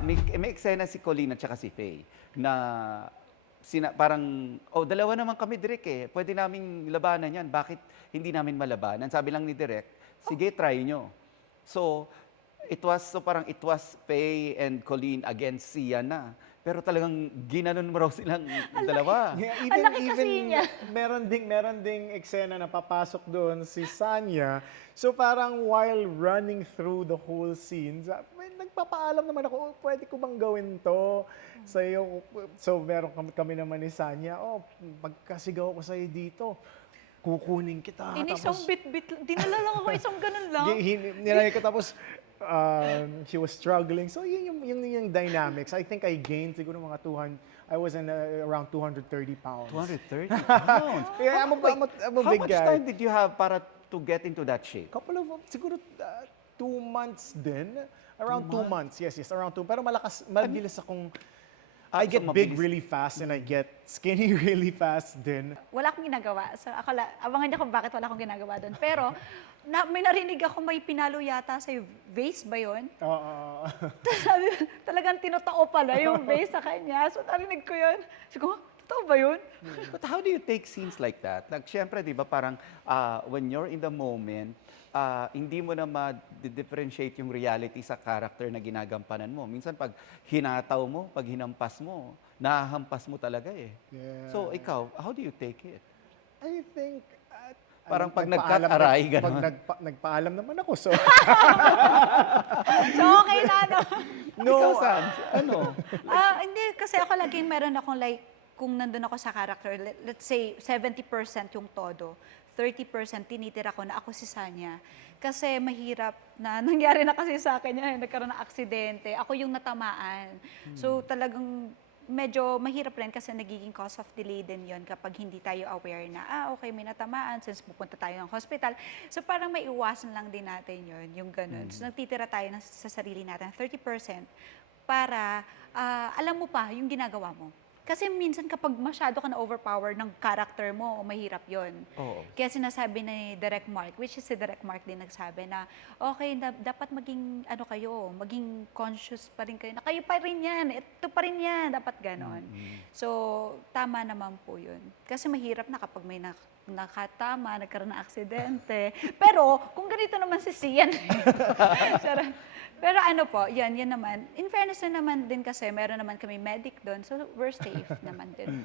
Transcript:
May eksena si Colleen at saka si Faye na parang, oh, dalawa naman kami, Direk eh. Pwede naming labanan yan. Bakit hindi namin malabanan? Sabi lang ni Direk, sige, try nyo. So, parang it was Faye and Colleen against Sian na. Pero talagang ginanon mo raw silang dalawa. Yeah, Ang laki kasi niya. meron ding eksena na papasok doon si Sanya. So parang while running through the whole scene, nagpapaalam naman ako, "Oh, pwede ko bang gawin to sa iyo?" So meron kami naman ni Sanya, "Oh, pagkasigaw ko sa iyo dito, kukunin kita." Inisang bit-bit, dinala lang ako isang ganun lang. Nilagay ko tapos she was struggling. So yun yung dynamics. I think I gained siguro mga 200. I was in around 230 pounds. 230 pounds. Yeah, I'm a How big much guy. time did you have para to get into that shape? Couple of, siguro 2 months din. Around 2 months. Yes, around 2. Pero mabilis akong, I get big mabilis. really fast and I get skinny really fast din. Wala akong ginagawa. So ako abangan niyo kung bakit wala akong ginagawa doon. Pero may narinig ako may pinalo yata sa vase ba yun? Sabi, talagang tinotoo pala yung vase sa kanya. So narinig ko yun. Siguro, totoo ba yun? But how do you take scenes like that? Siyempre, di ba, parang when you're in the moment, hindi mo na ma-differentiate yung reality sa character na ginagampanan mo. Minsan, pag hinataw mo, pag hinampas mo, nahahampas mo talaga eh. Yeah. So, ikaw, how do you take it? I think, Parang pag nagkat-aray, gano'n. Nagpaalam naman ako. So, So okay na, no? Ikaw, Sam, ano? Hindi, kasi ako laging meron akong like, kung nandun ako sa character, let's say 70% yung todo, 30% tinitira ko na ako si Sanya. Kasi mahirap na, nangyari na kasi sa akin yan, nagkaroon ng aksidente, ako yung natamaan. So talagang medyo mahirap rin kasi nagiging cause of delay din yon kapag hindi tayo aware na, okay, may natamaan since pupunta tayo ng hospital. So parang may iwasan lang din natin yon yung ganun. So nagtitira tayo sa sarili natin 30% para alam mo pa yung ginagawa mo. Kasi minsan kapag masyado ka na-overpower ng character mo, mahirap yon. Oo. Kaya sinasabi ni Direk Mark, which is si Direk Mark din nagsabi na, okay, dapat maging, maging conscious pa rin kayo, na kayo pa rin yan, ito pa rin yan, dapat ganon. So, tama naman po yun. Kasi mahirap na kapag may nakatama, nagkaroon ng aksidente. Pero, kung ganito naman si Sian, pero ano po, yan naman. In fairness na naman din kasi, meron naman kami medic doon, so we're safe naman din.